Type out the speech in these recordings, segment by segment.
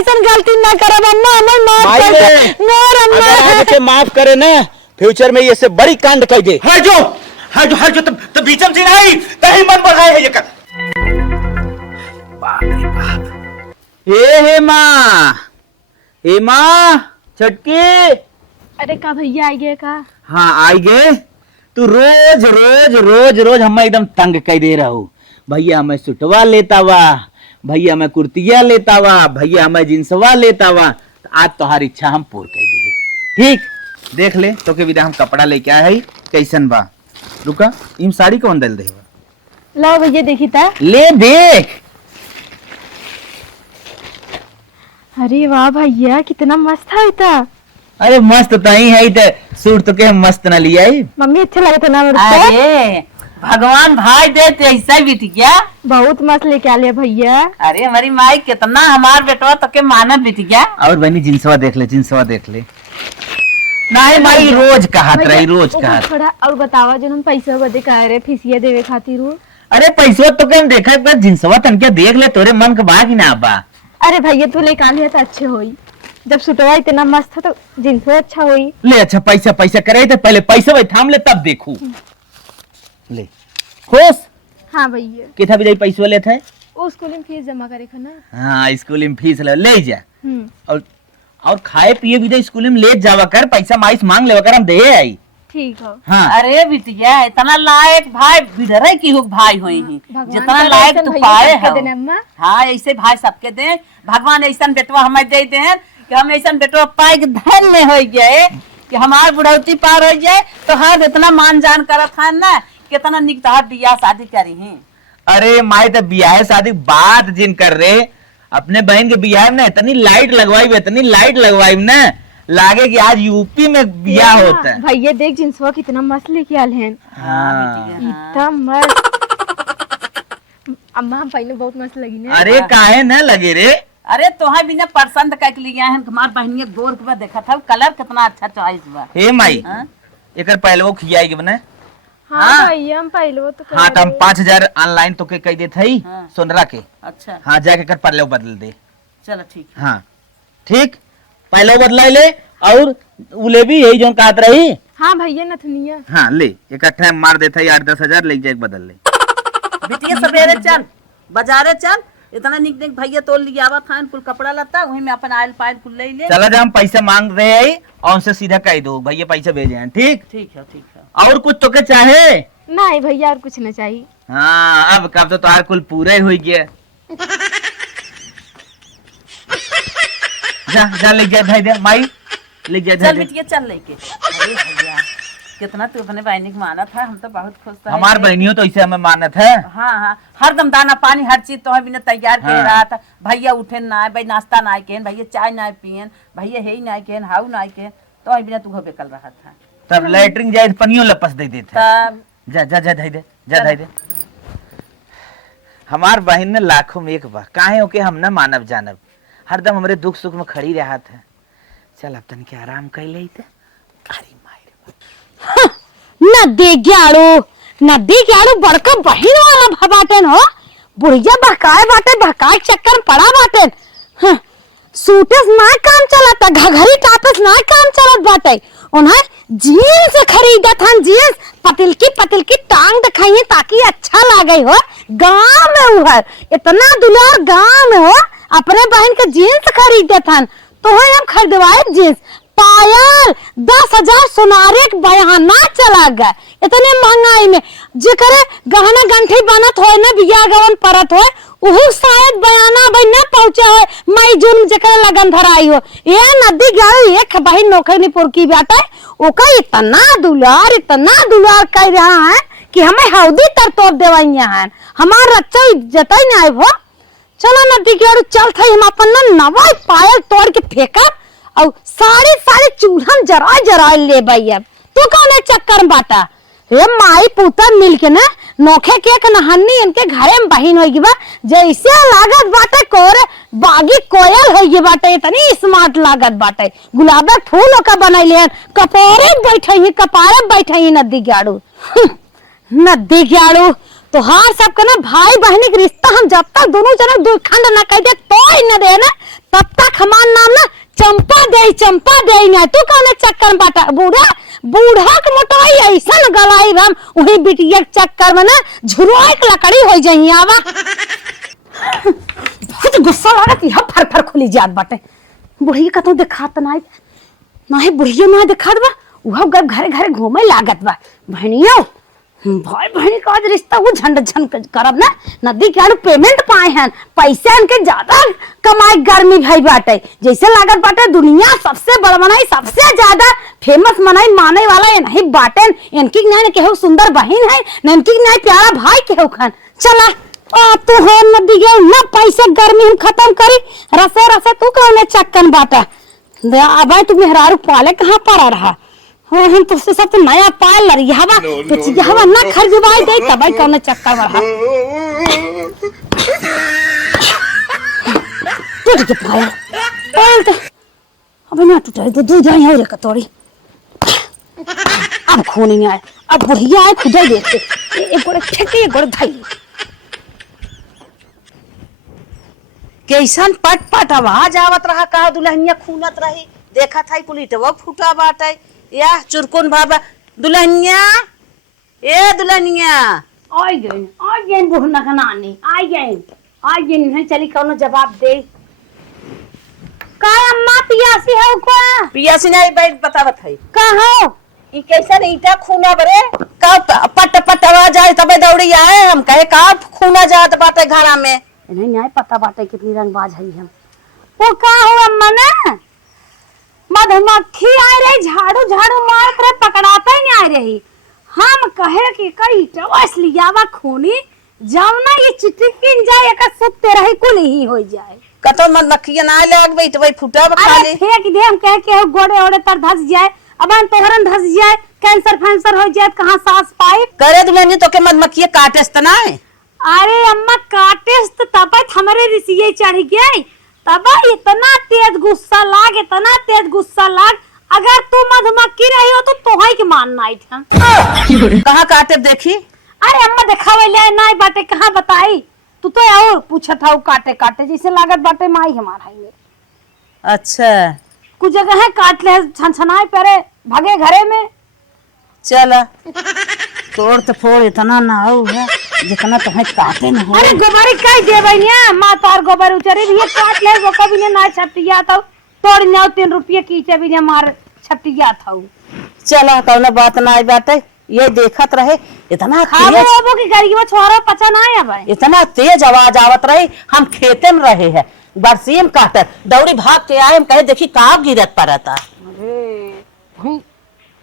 ऐसा गलती ना करब अम्मा, हमें माफ कर दे। मोर अम्मा अगर माफ करे ना फ्यूचर में ये से बड़ी कांड कर दे। है जो तब बीचम से नहीं कहीं मन बढ़ाए है ये कर। बाप रे बाप। हे माँ छटकी। अरे का भैया आई गए का? हाँ आई गए। तू रोज रोज रोज रोज हमें एकदम तंग कर दे रहा हूँ। भैया हमें सुटवा लेता वा, भैया हमें कुर्तिया लेता वा, भैया हमें जींसवा लेता वा। तो आज तुम्हारी इच्छा हम पूर्ण कर दे। ठीक देख ले तो के विदा हम कपड़ा लेके आए है कैसन बा। रुका इम साड़ी कौन दल दे। लो भैया देखी था। ले देख। अरे वाह भैया कितना मस्त है इता। अरे मस्त तही है तो सूट तो के मस्त न लिया है। मम्मी अच्छा लगा था ना मेरे अरे भगवान भाई देते ऐसा भी थी क्या? बहुत मस्त लेके आ लिया भैया। अरे हमारी माई कितना हमार बेटवा तो के मानत भी थी क्या? और बनी जींसवा देख ले, जींसवा देख ले। नहीं माई रोज कहत रही, रोज कहत। थोड़ा और बतावा जो हम पैसा बदे कह रहे फीसिया देवे खातिर। अरे पैसा तो के देखा एक बार जींसवा तन के देख ले, तोरे मन के बा कि ना बा। अरे भैया तू लेके आ लिया तो अच्छे होई। जब सुटवा इतना मस्त था तो जींस अच्छा होई। ले अच्छा पैसा करे तो पहले पैसा भाई थाम ले तब देखू। ले खुश। हाँ भैया कितना भी पैसा लेते है? वो स्कूल में फीस जमा करे ना। हाँ स्कूल में फीस ले जा। और खाए पिए भी तो स्कूल में ले जावा कर, पैसा माइस मांग लेवा कर, हम दे आई। ठीक हो। हाँ अरे बिटिया इतना लायक भाई बिधरे की हो भाई हुई ही जितना लायक तू पाए है। हाँ ऐसे भाई सबके दे भगवान। ऐसा बेटवा हमें दे दे कि हम ऐसा बेटवा पाए के धन में हो गए कि हमार बुढ़ौती पार हो जाए तो हर इतना मान जान करत है ना। कितना निक तहार बियाह शादी करी है। अरे माई तो बियाह शादी बात जिन कर रहे अपने बहन के बियाह में इतनी लाइट लगवाई ना लागे कि आज यूपी में बियाह होता है। भैया देख जिंसवा कितना मस्त लेके आल हैं। इतना मस्त। अम्मा हम पहले बहुत मस्त लगी ना। अरे काहे न लगे रे। अरे तोहे बिना पसंद कर लिया है। हमार बहनिया गोर के देखा था कलर कितना अच्छा चॉइस बा। हे माई एकर पहले वो खियाई के बने। हाँ भैया हम पहले वो तो हाँ तो हम 5,000 ऑनलाइन तो के कह दे थई सोनरा के। अच्छा हाँ जाके कर पहले बदल दे। चलो ठीक। हाँ ठीक पहले बदला ले और उले भी यही जो कहत रही। हाँ भैया नथनिया। हाँ ले इकट्ठा मार देता 8-10,000 ले जाके बदल ले। बिटिया सवेरे चल बाजारे चल। इतना निक निक भैया तो लिया था कुल कपड़ा लता वही में अपन आयल पायल कुल ले ले। चला जब हम पैसा मांग रहे हैं और उनसे सीधा कह दो भैया पैसा भेजे हैं। ठीक ठीक है। और कुछ तो के चाहे? नहीं भैया और कुछ नहीं चाहिए। हाँ अब कब तो तुम्हारा कुल पूरा ही हो गया। जा ले जा भाई दे माई ले जा। चल बिटिया चल लेके। अरे भैया कितना तू अपने बहनी को माना था। हम तो बहुत खुश थे। हमार बहनियों तो इसे हमें मानत है। हाँ हर दम दाना पानी हर चीज तो बिना तैयार कर रहा था। भैया उठे ना भाई नाश्ता ना के भैया चाय ना पियन भैया है ना के हाउ ना के तो बिना तू बेकल रहा था। तब लैट्रिन जाए पनियों लपस दे देते। तब जा धाई दे। हमार बहन ने लाखों में एक बा काहे हो के हम न मानव जानब हरदम हमरे दुख सुख में खड़ी रहा था। चल अब तन के आराम कर ले। नदी ग्याड़ू बड़का बहिन वाला भबाटन हो। बुढ़िया बहकाए बहकाए चक्कर में पड़ा बाटन। सूटेस ना काम चलता घघरी टापस ना काम चलत बाटे। उन्हें जीन्स खरीदत हन जीन्स पतल की टांग दिखाइए ताकि अच्छा लागे हो। गांव में उहर इतना दुलार गांव में हो अपने बहन के जीन्स खरीदत हन तो हम खरीदवाए जीन्स। पायल 10,000 सोनारे के बयाना चला गया इतने महंगाई में। जेकरे गहना गंठी बनत हो न बिया गवन परत हो उहु शायद बयाना भाई न पहुंचे हो मई जून जेकरे लगन धराई हो। ये नदी गई एक बहन नौकरीपुर की बात है ओका इतना दुलार कर रहा है कि हमें हौदी तर तोड़ देवाइया है। हमार अच्छा इज्जत ही नहीं हो। चलो नदी गयारू चल थे हम अपन नवा पायल तोड़ के फेंका और सारे चूल्हन जरा ले भैया। तू कौन चक्कर में बाटा रे माई पुता मिल के ना नोखे के नहन्नी इनके घरे में बहिन होगी बा जैसे लागत बाटे कोरे बागी कोयल होगी बाटे इतनी स्मार्ट लागत बाटे। गुलाब फूल का बनैले कपारे बैठे ही नदी ग्याड़ू तो हार सब के ना भाई बहनी के रिश्ता हम जब तक दोनों जने दो खंड न कह दे तो ही न दे ना तब तक हमार नाम ना चंपा दे ना तू कौन चक्कर में बाटा बूढ़ा के मोटाई ऐसा न गलाई हम वही बिटिया के चक्कर में ना झुरवाए के लकड़ी हो जाई आवा। बहुत गुस्सा लागत यह फर खुली जात बाटे। बुढ़िया का तो दिखात नाही बुढ़िया ना दिखात बा उह घरे घूमे लागत बा। बहनियों भाई बहनी का रिश्ता वो झंड करब ना नदी के आलू पेमेंट पाए हैं पैसा इनके ज्यादा कमाई गर्मी भाई बाटे जैसे लागत बाटे दुनिया सबसे बड़ मनाई सबसे ज्यादा फेमस मनाई माने वाला ये नहीं बाटे इनकी नहीं केहू सुंदर बहन है न इनकी नहीं प्यारा भाई केहू खान चला तो हो नदी के ना पैसे गर्मी हम खत्म करी रसे तू कौन चक्कन बाटा अब तू मेहरारू पाले कहाँ पड़ा रहा हम तो से सब तो नया पाल लरी हवा पिछली हवा ना खरीदवाई दे तब आई कौन चक्कर बढ़ा टूट के पायल तो अब ना टूटा तो दूध आई है रे कतोरी अब खून नहीं आए अब बुढ़िया आए खुद ही देखते एक गोड़े ठेके एक गोड़े धाई कैसन पट आवाज आवत रहा कहा दुल्हनिया खूनत रही देखा था पुलिटवा फूटा बाटे या चुरकुन बाबा दुल्हनिया ए दुल्हनिया आई गई बुढ़ना का नानी आई गई नहीं चली कौनो जवाब दे का अम्मा पियासी है को पियासी नहीं बैठ बतावत है कहो ई कैसन ईटा खूना बरे का पट आवाज आए तबे दौड़ी आए हम कहे का खूना जात बाटे घरा में नहीं आए पता बाटे कितनी रंगबाज है हम वो का हो अम्मा ना मधुमक्खी आए रही झाड़ू मार कर पकड़ाता ही नहीं आ रही हम कहे कि कई टवस लियावा खूनी जवना ये चिटिकिन जाए का सुते रही कुल ही हो जाए कतो मधुमक्खी ना लग बैठ वही फुटा खाली फेंक दे हम कहे के गोड़े ओड़े तर धस जाए अब हम तोहरन धस जाए कैंसर हो जाए कहां सांस पाए करे दुल्हनिया तो के मधुमक्खी काटेस तना है अरे अम्मा काटेस तो तब हमारे रिसिये चढ़ गई तब इतना तेज गुस्सा लाग अगर तू मधुमक्खी रही हो तो तोहाई के मानना आई था कहाँ काटे देखी अरे अम्मा दिखावे ले नहीं बाटे कहाँ बताई तू तो और पूछा था काटे जैसे लागत बाटे माई हमारा है अच्छा कुछ जगह है काट ले छनछनाए परे भागे घरे में चला तोड़ तो फोड़ इतना ना हो है जितना तुम्हें काटे न हो अरे गोबर काई देबै ने मां तार गोबर उचरी भी काट ले वो कभी ने ना छटिया तो तोड़ न 3 रुपया कीचे भी ने मार छटिया था चला कौन बात ना आई बाटे ये देखत रहे इतना खावे वो की गरीब छोरा पचा ना आवे इतना तेज आवाज आवत रही हम खेते में रहे हैं बरसीम काटत दौड़ी भाग के आए हम कहे देखी का गिरत पड़ता अरे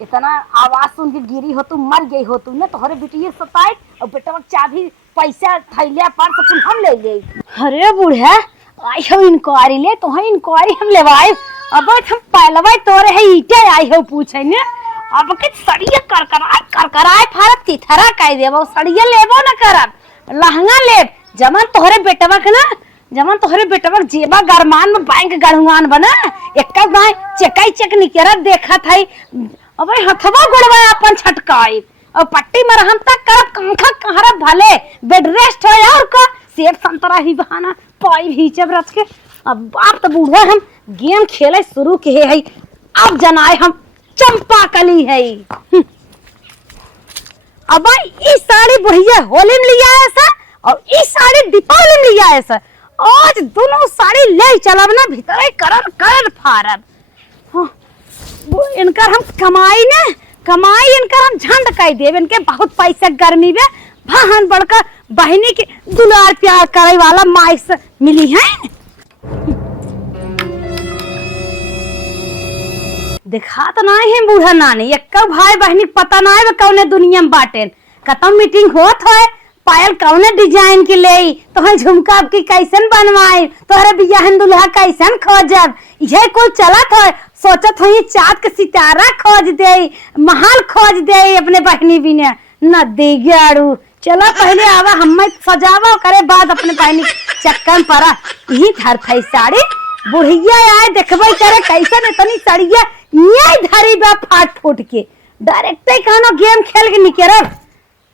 इतना आवाज सुन के गिरी हो तू मर गई हो तू ना तोहरे बिटिया सताई और बेटवा चाभी पैसा थैलिया पर तो कुल हम ले गई अरे बूढ़ा आई हो इंक्वायरी ले तो इंक्वायरी हम लेवाए अब हम पहलवा तोरे है ईटे आई हो पूछे ने अब के सड़िया करकराए भारत की थरा कह देबो सड़िया लेबो ना करब लहंगा ले जमन तोहरे बेटवा के ना जमन तोहरे बेटवा जेबा गरमान में बैंक गढ़वान बना एक बार चेक निकरत देखा था अब हथवा गोड़वा अपन छटकाई और पट्टी में हम तक करब कांखा कहरब भले बेड रेस्ट हो और का सेब संतरा ही बहाना पाई भीचब रख के अब बाप तो बूढ़ा हम गेम खेले शुरू के है अब जनाए हम चंपा कली है अब इस साड़ी बुढ़िया होली में लिया है सर और इस साड़ी दीपावली में लिया है सर आज दोनों साड़ी ले चलब ना भीतर करन फारब इनकर हम कमाई इनकर हम झंड कह देव इनके बहुत पैसा गर्मी में भान बढ़कर बहनी के दुलार प्यार करे वाला माई से मिली है दिखा तो नहीं है बूढ़ा नानी एक भाई बहनी पता ना है कौने दुनिया में बाटे खत्म मीटिंग होत है पायल कौने डिजाइन की ले तो झुमका आपकी कैसन बनवाए तोहरे बियाहन दुल्हा कैसन खोजब ये कोई चलत है सोचत हो चाँद के सितारा खोज दे महल खोज दे अपने बहनी भी ने न दे गाड़ू चलो पहले आवा हम सजावा करे बाद अपने बहनी चक्कर पड़ा यही धर थी साड़ी बुढ़िया आए देखबे करे कैसन इतनी साड़िया ये धरी बा फाट फूट के डायरेक्ट कहनो गेम खेल के निकल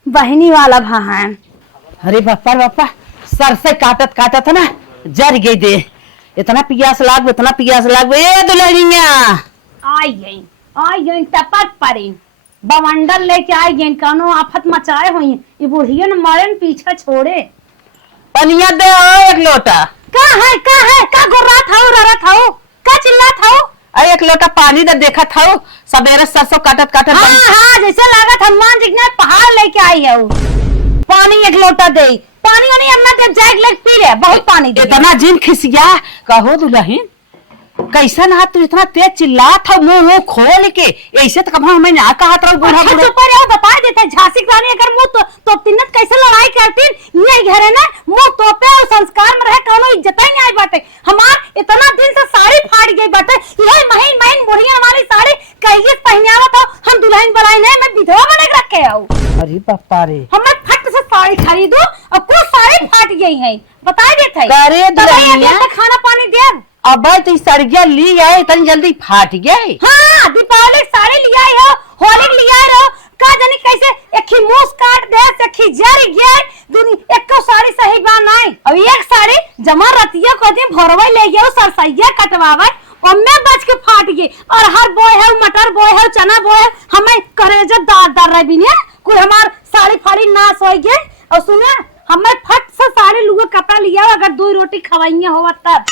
बहनी वाला भान अरे बापा सर से काटत ना जर गई दे इतना पियास लाग इतना पियास लाग ए दुल्हनिया आई गई टपक पड़ी बवंडर लेके आई गई कानो आफत मचाए हुई ये बुढ़िया न मरन पीछा छोड़े। पनिया दे एक लोटा। का गुर्रा थाऊ का चिल्ला थाऊ। अरे एक लोटा पानी दे देखा था सवेरे सरसों काटत काटत। हाँ जैसे लागत हनुमान जी ने पहाड़ लेके आई है पानी एक लोटा दे पानी नहीं अन्ना जब जाग लग पी ले बहुत पानी दे। इतना जिन खिसिया कहो दुल्हन कैसा ना तू इतना तेज चिल्ला था मुंह खोल के ऐसे तो कभी हमें ना कहा था बूढ़ा बूढ़ा ऊपर है बता देते झांसी की रानी अगर मुंह तो तिन्नत कैसे लड़ाई करती ये घर है ना मुंह तोपे और संस्कार में रहे कोनो इज्जत ही नहीं आई बाटे। हमार इतना दिन से साड़ी फाड़ गई बाटे ये महीन महीन बुढ़िया वाली साड़ी कहीं पहने आवत हो हम दुल्हन बनाई नहीं मैं विधवा बने के रखे आऊ। अरे बापा रे हमें फट से साड़ी खरीदो और कुछ साड़ी फाट गई है बता देते करे दुल्हनिया खाना पानी दे। अब तो सड़िया ली आए इतनी जल्दी फाट गए। हाँ दीपावली साड़ी लिया हो होली लिया रहो का जानी कैसे एक ही मूस काट दे सखी जर गए दुनी एक को साड़ी सही बा नहीं अब एक साड़ी जमा रतिया को दिन भरवे ले गयो सरसैया कटवावे और मैं बच के फाट गई और हर बोए है मटर बोए है चना बोए है हमें करेजा दार रह बिने कोई हमार साड़ी फाड़ी नाश हो गए। और सुने हमें फट से साड़ी लुआ कपड़ा लिया अगर 2 रोटी खवाइया होवा तब।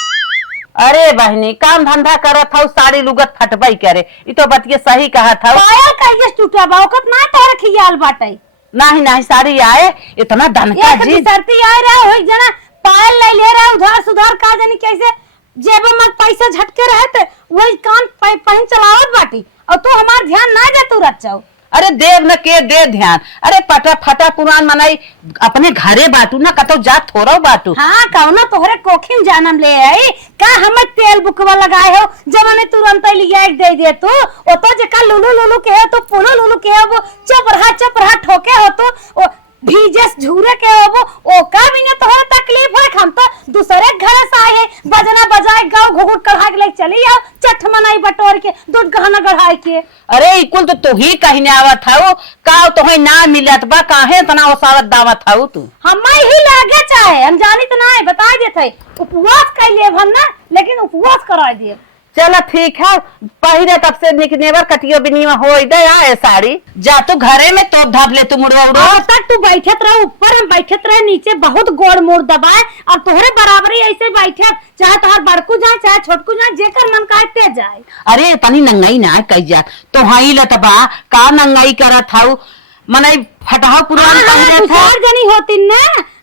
अरे बहनी काम धंधा करत था साड़ी लुगत फटबई करे ये तो बतिये सही कहा था। पाया कहिए टूटा बावकत ना तोर खियाल बाटे नहीं साड़ी आए इतना धनका जी सरती आए रहा हो जना पायल ले रहा उधार सुधार का जानी कैसे जेब में पैसा झटके रहे थे वही कान पहन चलावत बाटी और तू हमार ध्यान ना दे तू रच जाओ। अरे देव न के दे ध्यान अरे पटा फटा पुरान मनाई अपने घरे बाटू ना कतो जा थोड़ा बाटू। हाँ कौनो तोहरे कोखिन जानम ले आई का हमें तेल बुकवा लगाए हो जमाने तुरंत लिया दे दे तू ओ तो जका लुलू के है तो पुलो लुलू के है वो चपरहा ठोके हो तो भीजस झूरे के हो वो का भी ने तोहरे तकलीफ है हम तो दूसरे घर से आए हैं बजना बजाए गाँव घुघुट कढ़ा के लेके चली आओ चट मनाई बटोर के दूध गहना गढ़ाई के। अरे इकुल तो तू ही कहीं आवत था का तुम्हें ना मिलत बा काहे इतना ओसावत दावत था तू हमें ही लागे चाहे हम जानी तो ना बता देते उपवास कर लिए हम ना लेकिन उपवास करा दिए। चलो ठीक है पहले तब से निकनेवर कटियो बिनिया हो दे आए साड़ी जा तू घरे में तो धाप ले तू मुड़वा उड़ो तक तू बैठत रह ऊपर हम बैठत रहे नीचे बहुत गोड़ मोड़ दबाए और तोहरे बराबरी ऐसे बैठे चाहे तोहर बड़कू जाए चाहे छोटकू जाए जेकर मन कहते जाए। अरे तनी नंगाई ना कही जा तो हाई लतबा का नंगाई करत था मने फटाहा पुरान पहले था जनी होती ना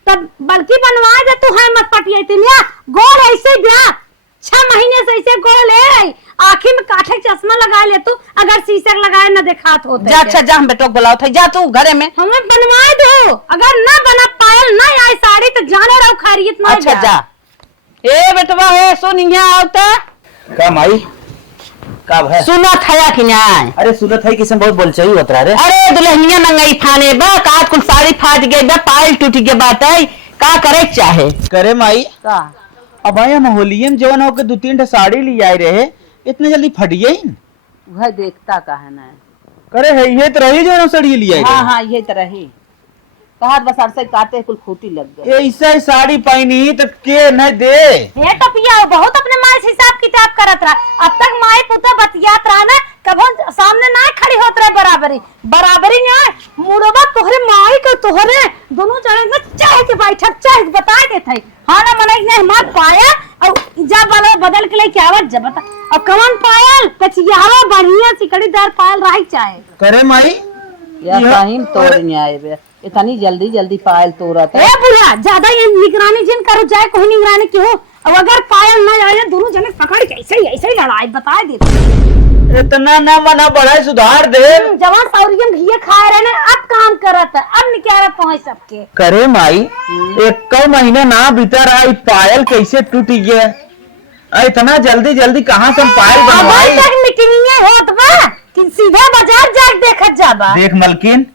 तब बल्कि बनवा दे तू है मत पटिया तिनिया गोड़ ऐसे ब्याह 6 महीने से ऐसे गोड़ ले आई आँखी में काठे चश्मा लगा ले तू अगर शीशे लगाए न दिखात होते जा अच्छा जा हम बेटो बुलाओ थे जा तू घरे में हमें बनवा दो अगर ना बना पायल ना आए साड़ी तो जाने रहो खैरियत ना अच्छा जा ए बेटवा है सुनिया आवता का माई का है सुना था कि ना अरे सुनत है किसम बहुत बोल चाहिए उतरा रे। अरे दुल्हनिया नंगाई फाने बा का कुल साड़ी फाट गई बा पायल टूट गई बात है का करे चाहे करे माई का अब आया होलिये में जवन होके 2-3 साड़ी ली आए रहे इतने जल्दी फट गई वह देखता का है ना करे है ये तो रही जो साड़ी ली आई हाँ ये तो रही कहा बस अरसे काटे कुल खूटी लग गई ऐसा साड़ी पहनी तो के न दे ये तो पिया बहुत अपने माल से हिसाब किताब करत रहा अब तक माई पुता बतियात रहा ना कबो सामने ना खड़ी होत रहे बराबरी ना मुड़वा तोहरे माई के तोहरे दोनों जने में चाहे के बैठक चाहे बता देते हाँ ना मने ने मार पाया और जब वाला बदल के लेके आवत जब बता अब कौन पायल कचियावा बढ़िया सिकड़ीदार पायल रही चाहे करे माई या टाइम तोड़ नहीं आए बे इतनी जल्दी पायल तोड़त ए बुढ़ा ज्यादा ये निगरानी जिन करो जाए कोई निगरानी क्यों अब अगर पायल ना जाए दोनों जने पकड़ के ऐसे ही लड़ाई बता दे इतना ना मना बड़ा सुधार दे जवान सौरियम घिया खाए रहे अब काम करत अब निकालत तो है सबके करे माई 1 महीना ना भीतर आई पायल कैसे टूट गया इतना जल्दी कहाँ से पायल बनवाई मीटिंग होत बा कि सीधा बाजार जाके देखत जाबा देख मलकिन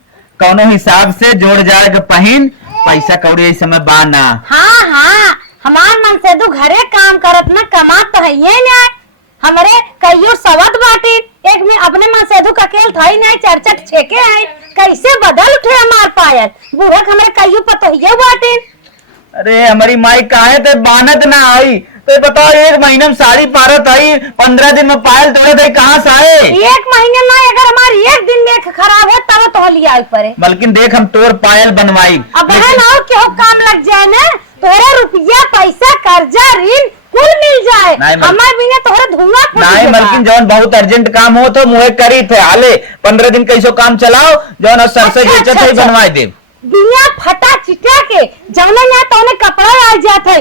कौनो हिसाब से जोड़ जाए के पहन पैसा कौड़ी इस समय बाना। हाँ हमार मन से दू घरे काम करत ना कमात तो है ये ना हमरे कईयो सवत बाटी एक में अपने मन से दू अकेल थाई नहीं चरचट छेके आए कैसे बदल उठे हमार पायल बूढ़ा हमरे कईयो पतो ये बाटी अरे हमारी माई काहे ते बानत ना आई तो बताओ, एक महीने में साड़ी पारत आई, 15 दिन में पायल तोड़े थे, कहाँ से आए? एक महीने में अगर हमारी एक दिन में खराब है तब तो लिया पड़े। बल्कि देख हम तोर पायल बनवाई। अब बहन और क्यों काम लग जाए ना, तोरे रुपया पैसा कर्जा ऋण कुल मिल जाए, हमारे बिना तोरे धुआं नहीं। बल्कि जौन बहुत अर्जेंट काम हो तो मुहे करी थे हाले 15 दिन कैसो काम चलाओ, जौन सर से बेचत है बनवाई दे। बिना फटा चिटिया के जाने ना तो उन्हें कपड़ा आ जाता है,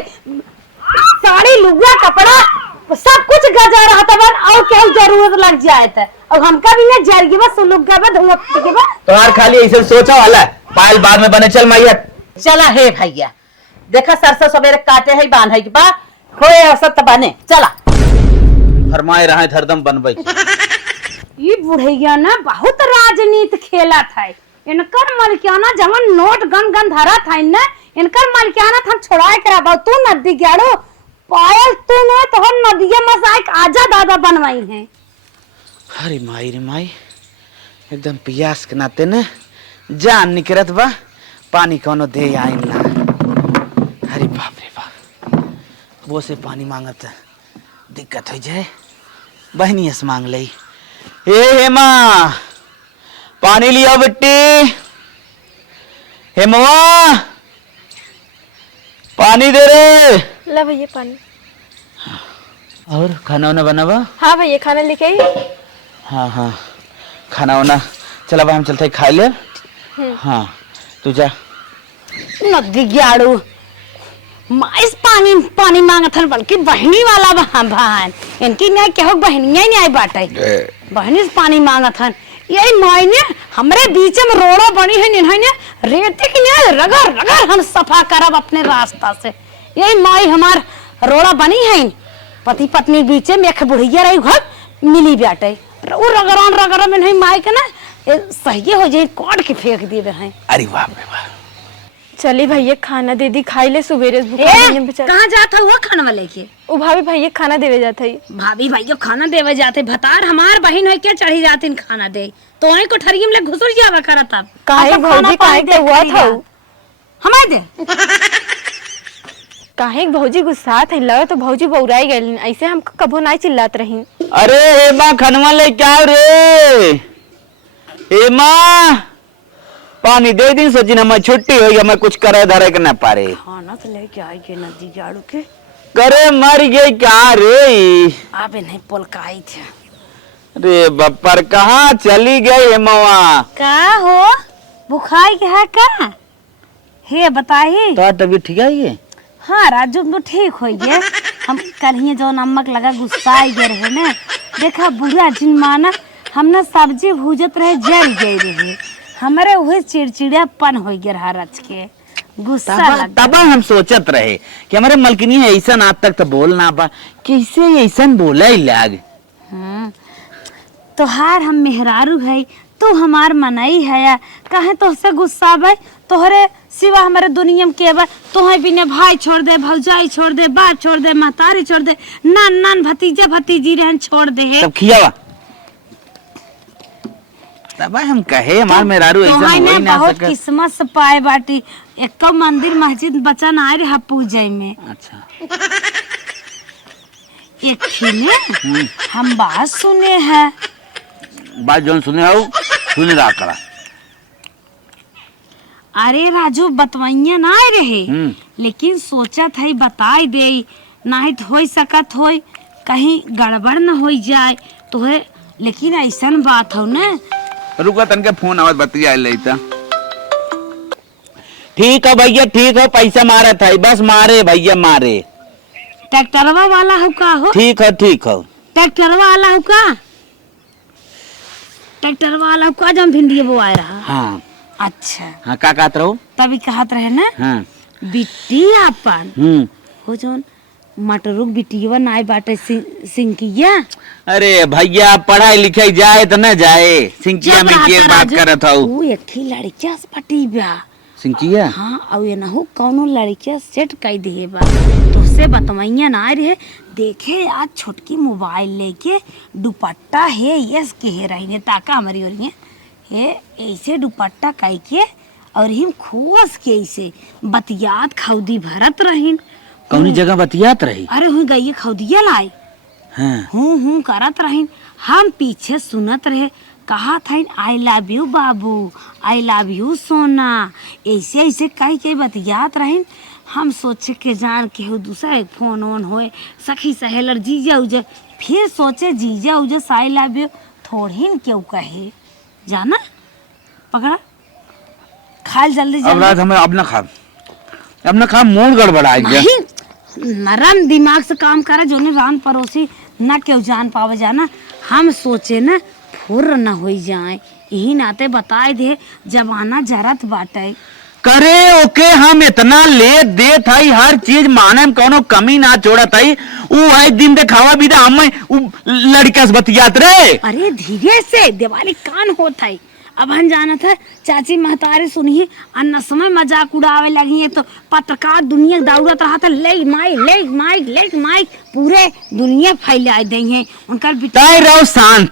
साड़ी लुगा कपड़ा सब कुछ गजा रहा था, और क्या जरूरत लग जाए था। और हमका भी ना जरगी बस लुगा बस धुआं के बस तुम्हार खाली ऐसे सोचा वाला पायल बाद में बने। चल मैया चला है भैया, देखा सरसों सवेरे काटे है बांध है के बाद खोए सत बने चला। फरमाए रहे हरदम बनबई। ये बुढ़ैया ना बहुत राजनीति खेला था, इनकर मलकियाना जवन नोट गन गन धरा था ना, इनकर मलकियाना हम छोड़ाए करा। तू नदी गयाड़ो पायल तू ना तो हम नदिया मसाइक आजा दादा बनवाई है। अरे माई रे माई, एकदम पियास के नाते न जान निकरत बा, पानी कौनो दे आई ना। अरे बाप रे बाप, वो से पानी मांगत दिक्कत हो जाए, बहनी से मांग लई। हे माँ पानी लिया बेटी, हे माँ पानी दे रे। ला भैया पानी। और खाना वाना बना बा? हाँ भैया खाना लेके आई। हाँ हाँ खाना वाना चला भाई हम चलते खा ले। हाँ तू जा। नदी गयाड़ो माइस पानी पानी मांगत हन, बल्कि बहनी वाला बहन इनकी नहीं केहो बहनिया ही नहीं आई बाटे, बहनी से पानी मांगत हन। यही मायने हमरे बीच में रोड़ा बनी है, इन्होंने रेते की नहीं रगड़ रगड़ हम सफा करब अपने रास्ता से। यही माई हमार रोड़ा बनी है, पति पत्नी बीच में एक बुढ़िया रही घर मिली बाटे, वो रगड़ान रगड़ा में नहीं माई के ना सही हो जाए काट के फेंक दिए हैं। अरे बाप रे बाप, चली भैया खाना दे दी, खाई ले सवेरे। कहाँ जाता हुआ खाना लेके? ओ भाभी भैया खाना देवे जाता है। भाभी भैया खाना देवे जाते, भतार हमार बहन है क्या चढ़ी जाती खाना दे तो वहीं को ठरियम ले घुसुर जावा करत। अब काहे भौजी काहे के हुआ था हमारे दे काहे भौजी गुस्सा थे, लगे तो भौजी बौराई गई, ऐसे हम कबो नहीं चिल्लात रही। अरे हे माँ खनवा ले क्या रे, हे माँ पानी दे दी, सोची ना मैं छुट्टी हो गया, मैं कुछ करे धरे के न पारे। खाना तो लेके आई के नदी जाड़ू के करे मर गई क्या रे? आबे नहीं पोलकाई थे। रे बप्पर कहाँ चली गई मवा? का हो बुखार के है का? हे बताइए तो तबीयत ठीक है ये? हाँ राजू तो ठीक हो गया। हम कल ही जो नमक लगा गुस्सा गए रहे ना, देखा बुढ़ा जिन माना हम ना सब्जी भूजत रहे जल गए रहे, हमारे वही चिड़चिड़ापन हो गया रहा रच के गुस्सा लग। तब हम सोचत रहे कि हमारे मलकिनी ऐसा आज तक तो बोलना बा, कैसे ऐसा बोला ही लाग। तोहार हम मेहरारू है, तू हमार मनई है, कहे तो से गुस्सा भाई तोहरे सिवा हमारे दुनिया में के बा, तोहे बिना भाई छोड़ दे, भौजाई छोड़ दे, बाप छोड़ दे, महतारी छोड़ दे, नान नान भतीजे भतीजी रहन छोड़ दे। तब खियावा तब हम कहे हमार मेहरारू ऐसा हो ही ना बहुत सके। किस्मत से पाए बाटी, एक मंदिर मस्जिद बचन आए रहा पूजे में। अच्छा एक में हम बात सुने हैं, बात जो सुने हो सुने रहा करा। अरे राजू बतवैया ना आए रहे, लेकिन सोचा था बताई दे, नहीं तो हो सकत हो कहीं गड़बड़ न हो जाए तो है, लेकिन ऐसा बात हो ना। रुका तन के फोन आवाज बतिया लेता। ठीक है भैया ठीक है, पैसा मारे था बस मारे भैया मारे। ट्रैक्टरवा वाला हो का हो? ठीक है ट्रैक्टरवा वाला हो का? ट्रैक्टर वाला को जम भिंडी बोआए रहा। हाँ अच्छा हाँ का कहत रहो? तभी कहत रहे ना हाँ बिट्टी अपन हो जोन मटरुक बिटिया नाई बाटे सिंकिया। अरे भैया पढ़ाई लिखाई जाए तो न जाए, सिंकिया में के बात करत हूँ। वो एक ही लड़किया से पटी बा सिंकिया। हाँ और ये ना हो कौनो लड़किया सेट कई दे बा, तो से बतवैया ना रहे देखे आज छोटकी मोबाइल लेके दुपट्टा है यस के है रही ताका हमारी और हे ऐसे दुपट्टा कई के और हिम खोस के ऐसे बतियात खौदी भरत रहीन, कौनी जगह बतियात रही? अरे हुई गई खौदिया लाए हाँ। हूँ करत रही। हम पीछे सुनत रहे, कहा था I love you Babu, I love you सोना, ऐसे ऐसे कही के बतियात रही। हम सोचे के जान के हो दूसरा एक फोन ओन होए सखी सहेलर जीजा उजे, फिर सोचे जीजा उजे आई लव यू थोड़ी न क्यों कहे, जाना पकड़ा खाल जल्दी अब जल्दी। रात हमें अब ना खा मूड गड़बड़ा गया। नहीं नरम दिमाग से काम करे, जो रान पड़ोसी न क्यों जान पावे जाना। हम सोचे न फुर न हो जाए, यही नाते बताए दे जमाना जरत बाटे। करे ओके हम इतना ले दे थाई, हर चीज माने में कोनो कमी ना छोड़ा थाई। ऊ है दिन दे खावा भी हम लड़का से बतियात रे। अरे धीरे से दिवाली कान होता है। अब हम जाना था चाची महतारी सुनिए अन्ना समय मजाक उड़ावे लगी है, तो पत्रकार दुनिया दौड़त रहा था ले माइक पूरे दुनिया फैला देंगे उनका ताई रहो शांत।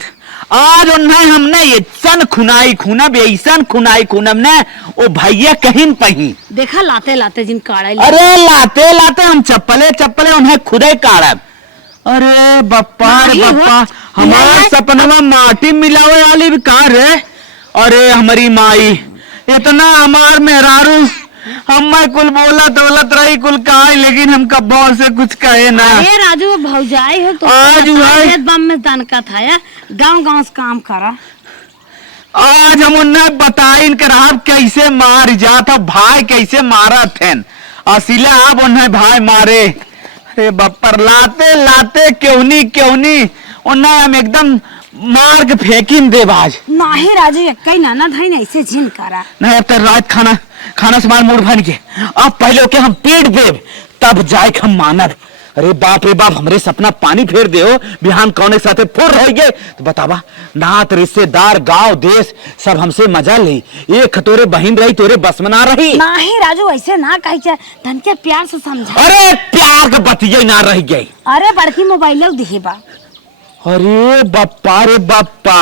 आज उन्हें हमने ऐसन खुनाई ने ओ भैया कहीं न पही देखा लाते लाते जिन काड़ा। अरे लाते हम चप्पले उन्हें खुदे काढ़ब। अरे बप्पा रे नहीं बप्पा, हो, हमारा नहीं। सपनवा माटी मिलावे वाली भी कार है। अरे हमारी माई इतना हमार मेहरारू हमें कुल बोलत रही कुल कहा, लेकिन हम कब्बो से कुछ कहे ना। अरे राजू वो भौजाई हो तो आज भाई बम में दनका था या गांव से काम करा। आज हम उन्हें बताइन कर आप कैसे मार जाता भाई, कैसे मारा थे असीला आप उन्हें भाई मारे। अरे बप्पर लाते क्यों नहीं उन्हें हम एकदम मार के फेंकिन दे बाज। नहीं राजू एक ना धाई ऐसे झिन करा। नहीं अब तक रात खाना सामान मूड भन के अब पहले ओके हम पेट देव तब जाए हम मानव। अरे बाप रे बाप, हमरे सपना पानी फेर दे हो। बिहान कौने साथे फुर रह गए तो बतावा, नात रिश्तेदार गांव देश सब हमसे मजा ली, एक तोरे बहन रही तोरे बस में ना रही। नहीं राजू ऐसे ना कही जाए, धन के प्यार से समझा। अरे प्यार के बतिये ना रह गई। अरे बड़की मोबाइल दिखे बा। अरे बप्पा रे बप्पा,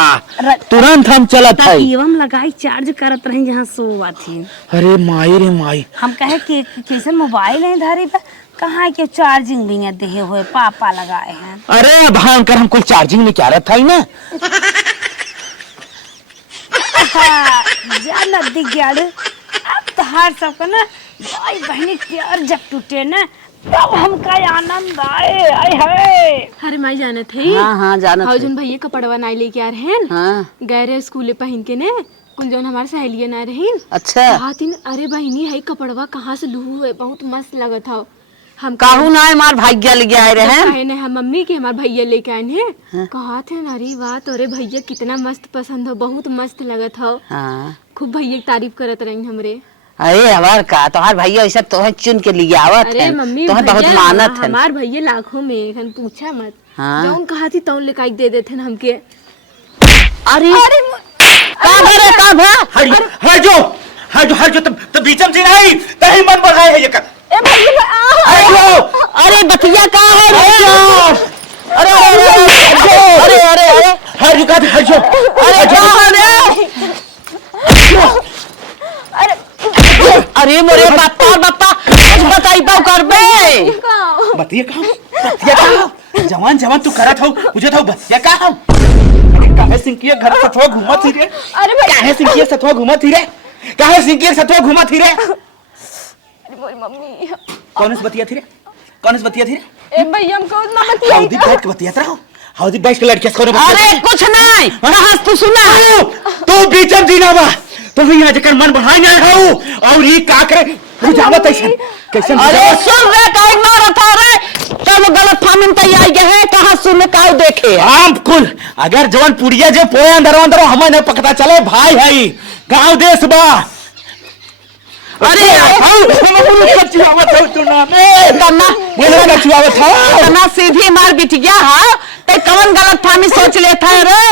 तुरंत हम चलत है। एवं लगाई चार्ज करत रही जहाँ सोवा थी। अरे माई रे माई, हम कहे कि कैसे मोबाइल है धारी पे, कहाँ के चार्जिंग भी न देहे हुए पापा लगाए हैं। अरे भयंकर, हम कुल चार्जिंग में क्या रहता है ना। जा नदी ग्याड़ अब तो हर सबको ना भाई बहनी प्यार जब टूटे ना तब हमका आनंद आए हाय। अरे माई जाना थे हाँ जाना थे। जौन भैया कपड़वा नाई लेके आ रहे हैं हाँ गए रहे स्कूले पहन के ने कुल जौन हमारे सहेलिया ना रही। अच्छा अरे बहनी है कपड़वा कहाँ से लू है, बहुत मस्त लगत था। हम काहू ना हमार भाग्य ले आए रहे ने हम मम्मी के हमारे भैया लेके आए हैं। कहा थे अरे वाह तोरे भैया कितना मस्त पसंद हो, बहुत मस्त लगत हो। हाँ खूब भैया की तारीफ करत रही हमरे। अरे हमार का तोहार भैया ऐसा तोहे चुन के लिए आवत अरे है, मम्मी तोहे बहुत भैया मानत है। हमार भैया लाखों में एक पूछा मत। हाँ। जौन कहा थी तौन लेके आई दे देते हमके। अरे का भा हर जो तब बीचम से नहीं तही मन बढ़ाए है ये कर। अरे बतिया का है भैया? अरे अरे अरे अरे हर जो अरे अरे मोरे बप्पा कुछ बताई पाओ करबे। बतिया कहाँ जवान तू करत हो मुझे तो बतिया कहाँ। अरे काहे सिंकिया घर सतवा घुमत ही रे। अरे काहे सिंकिया सतवा घुमत ही रे, काहे सिंकिया सतवा घुमत ही रे। मम्मी कौन से बतिया थी रे, कौन से बतिया थी रे। ए भैया हमको ना बतिया। हाउदी बैठ के बतिया रहो, हाउदी बैठ के लड़कियां से अरे कुछ नहीं हंस तू सुना तू बीचम जीना बा तो यहाँ जकर मन बढ़ाई नहीं हो और ये का करे बुझावत ऐसे कैसे। अरे सुन रे काई मारा था रे, तब गलत फाहमी में तैयार गए हैं, कहां सुने काई देखे हम कुल अगर जवान पुड़िया जो पोए अंदर हमें नहीं पता चले भाई है गांव देश बा। अरे तना सीधी मार बिटिया है ते कौन गलत फाहमी सोच लेता है रे।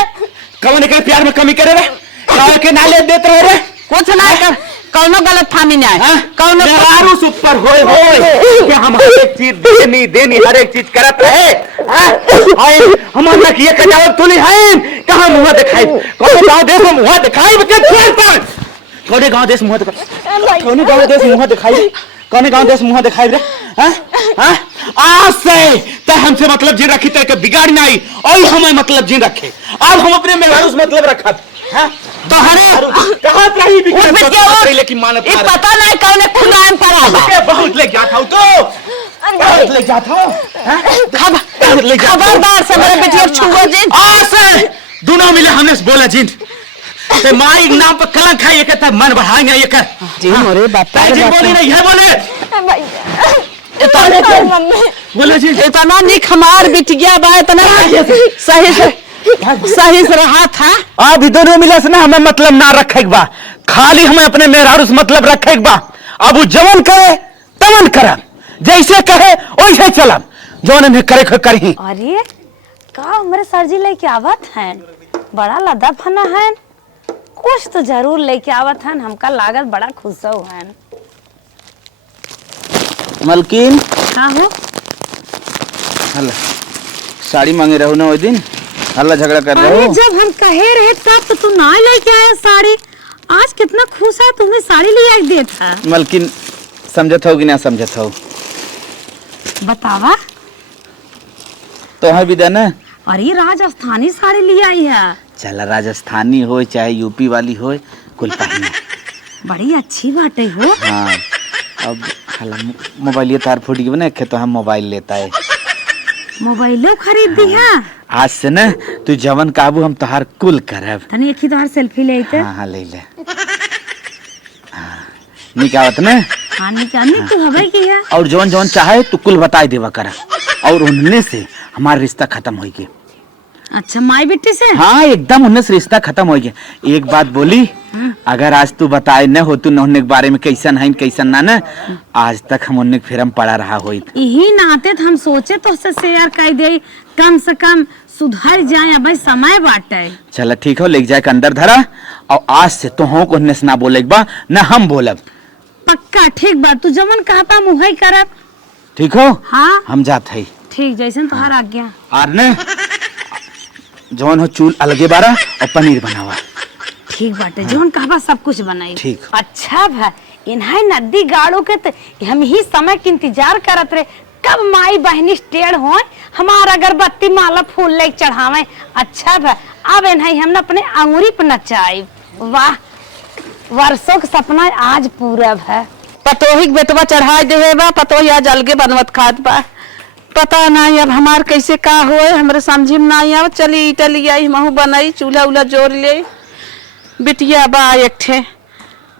कौन के प्यार में कमी करे रे, काहे के ना ले देते रहे रे। कुछ ना कर कौनो गलत फाहमी नहीं कौनो दारू सुपर होए कि हम हर एक चीज देनी हर एक चीज करत रहे। हाय हम ना किए कजावत तू नहीं है कहां मुंह दिखाई कौन गांव देश में मुंह दिखाई बके छोड़ पर कौन गांव देश मुंह दिखाई कौन गांव देश मुंह दिखाई कौन गांव देश मुंह दिखाई रे हां हां आज से ते हमसे मतलब जिन रखी ते के बिगाड़ नहीं और हमें मतलब जिन रखे आज हम अपने मेहरारू से मतलब रखत हां तो हरे कहां पे ही बिगाड़ लेकिन मानत ये पता नहीं कौन खुदान पड़ा के बहुत ले गया था तो बहुत ले गया था खबरदार से मेरे बेटिया छुओ जिन आज से दोनों मिले हमने से बोला जिन ते माई नाम पर कलंक है ये कहता मन बढ़ाएंगे ये कर जी अरे बापा जी बोली नहीं है बोले बोले जी इतना निक हमार बिटिया बा इतना सही से रहा था। अब दोनों मिले से ना हमें मतलब ना रखे बा खाली हमें अपने मेहरारू से मतलब रखे बा अब वो जवन करे तवन करब जैसे कहे वैसे चलब जवन इन्हें करे करही। अरे का हमारे सरजी लेके आवत हैं बड़ा लदा फना है कुछ तो जरूर लेके आवत हैं हमका लागत बड़ा खुश हो हैं। मलकिन हाँ हो हल्ला साड़ी मांगे रहो ना वो दिन हल्ला झगड़ा कर रहे अरे हो। जब हम कहे रहे तब तो तू ना लेके आया साड़ी आज कितना खुश है तुम्हें साड़ी ले आई दे था। मलकिन समझत हो कि ना समझत हो बतावा तो है विदा ना अरे राजस्थानी साड़ी ले आई है चला राजस्थानी हो चाहे यूपी वाली हो कुल पहना बड़ी अच्छी बात है हो। हाँ अब हल्ला मोबाइल ये तार फूट गई ना तो हम मोबाइल लेता है मोबाइलो खरीद दी है आज से ना तू जवन काबू हम तोहार कुल करब। तनी एक ही तोहार सेल्फी ले आते हाँ हाँ ले ले हाँ निकावत ना हाँ निकालने तू हवे की है और जवन जवन चाहे तू कुल बताए देवा करा और उनने से हमारा रिश्ता खत्म हो गया। अच्छा माई बेटी से हाँ एकदम उनने से रिश्ता खत्म हो गया। एक बात बोली अगर आज तू बताए न हो तू नौने के बारे में कैसन है कैसन ना आज तक हम उनने फिर हम पड़ा रहा हो यही नाते हम सोचे तो से शेयर कर दे कम से कम सुधर जाए अब समय बाटे। चल ठीक हो ले जाए के अंदर धरा और आज से तो हो को ना बोले बा न हम बोलब पक्का ठीक बात तू जमन कहता मुहई करब ठीक हो। हाँ हम जात है ठीक जैसे तोहार आज्ञा और न जवन हो चूल अलगे बारा और पनीर बनावा ठीक बाटे जोन कहबा सब कुछ बनाई ठीक। अच्छा भाई इन्हाई नदी गाड़ो के तो हम ही समय के इंतजार करत रहे कब माई बहनी टेढ़ हो हमारा अगरबत्ती माला फूल ले चढ़ावे। अच्छा भाई अब इन्हाई हम अपने अंगूरी पर नचाई वाह वर्षों का सपना आज पूरा है। पतोहिक बेटवा चढ़ाई देवे बा पतोही आज अलगे बनवत खात बा पता नहीं अब हमार कैसे का होए हमरे समझी में नहीं आव चली इटली आई महू बनाई चूल्हा उल्हा जोड़ ले बिटिया बा एक ठे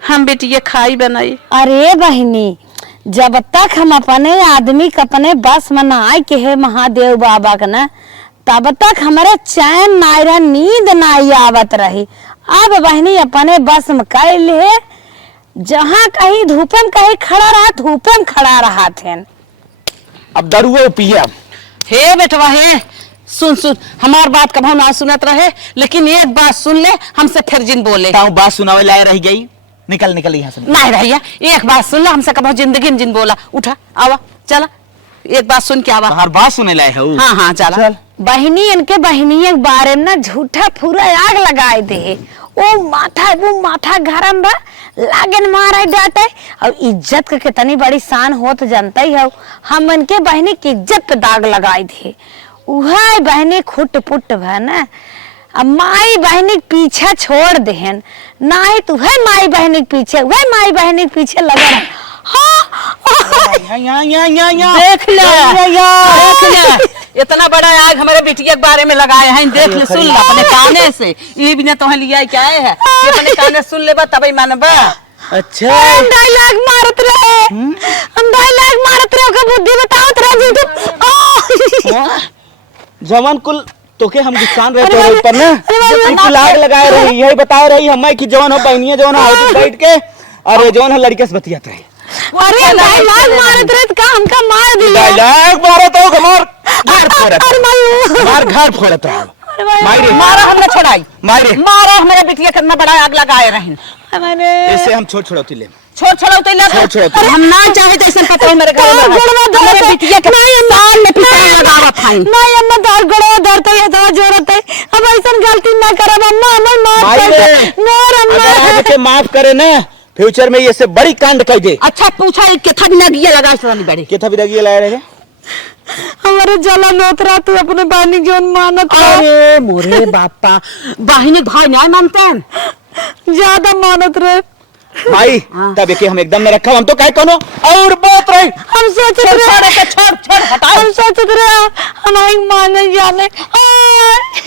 हम बिटिया खाई बनाई। अरे बहनी जब तक हम अपने आदमी के अपने बस में ना आए के है महादेव बाबा का ना तब तक हमारे चैन नहीं रहा नींद नहीं आवत रही। अब बहनी अपने बस में कर ले जहाँ कहीं धूपन कहीं खड़ा रहा धूपन खड़ा रहा थे। अब दरुओ पिया हे बेटवा हे सुन सुन हमार बात कभी ना सुनत रहे लेकिन एक बात सुन ले हमसे फिर जिन बोले बात सुनावे लाए रह गई निकल निकल यहाँ से नहीं भैया एक बात सुन लो हमसे कभी जिंदगी में जिन बोला उठा आवा चला एक बात सुन के आवा हर बात सुने लाए हो। हाँ हाँ चला बहनी इनके बहनी के बारे में ना झूठा पूरा आग लगाए दे वो माथा गरम बा लागन मारे डांटे और इज्जत के कितनी बड़ी शान हो तो जानता ही हो हम इनके बहनी की इज्जत पे दाग लगाए थे वह बहनी खुट पुट भा ना अब माई बहनी पीछा छोड़ देहन ना ही तू है माई बहनी पीछे वह माई बहनी पीछे लगा रहा। देख ले इतना बड़ा आग हमारे बिटिया के बारे में लगाए हैं देख ले सुन ले अपने काने से ये भी ना तो लिया क्या है अपने काने सुन ले तभी मानबा। अच्छा हम डायलॉग मारत रहे हम डायलॉग मारत रहे का बुद्धि बताओ तेरा जवान कुल तोके हम किसान रहे तेरे ऊपर ना कुल आग लगाए रही यही बता रही हमें कि जवान हो बहनिया जवान हो बैठ के और जवान है लड़के से बतियात रहे। अरे डायलॉग मारत रहे का हमका मार दिया डायलॉग मारत हो कमर मार घर फोड़त रहा मारे मारा हमने छोड़ाई मारे मारा हमारे बिटिया कितना बड़ा आग लगाए रहे ऐसे हम छोड़ छोड़ौती ले छोड़ छोड़ौती ले छोड़ हम ना चाहे तो ऐसे पता है मेरे घर में हमारे बिटिया के साल में पिता लगावा फाइन नहीं अम्मा दाल गड़ो धरते है तो जरूरत है अब ऐसा गलती ना करब अम्मा हमें माफ कर दे मोर अम्मा अगर के माफ करे ना फ्यूचर में ये से बड़ी कांड कर दे। अच्छा पूछा केथा भी लगिए लगा सरानी बड़ी के था भी लगी लाए रहे। हमारे जलन होत रहा तू अपने बहनी जोन मानत रहा। अरे मोरे बापा बहिनी भाई नहीं मानते हैं ज्यादा मानत रहे। भाई तब के हम एकदम न रखा, हम तो कहे कोनो और बात रही। हम सोचत छोड़ रहे छोड़ के छोड़ हटाओ। हम सोचत रहे हमारे माने जाने।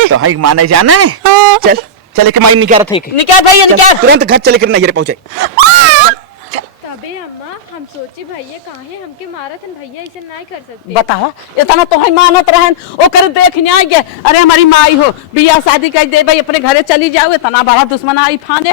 तो हाई माने जाना है। हाँ। चल चले के माई निकाल थे के निकाल भैया निकाल। तुरंत घर चले के नैहर पहुंचे। तबे अम्मा हम सोची भैया काहे हमके मारत हन, भैया ऐसे नहीं कर सकते। बता इतना तो है मानत रहन ओकर देखने आ गए। अरे हमारी माई हो बियाह शादी कर दे भाई अपने घरे चली जाओ, इतना बड़ा दुश्मन आई फाने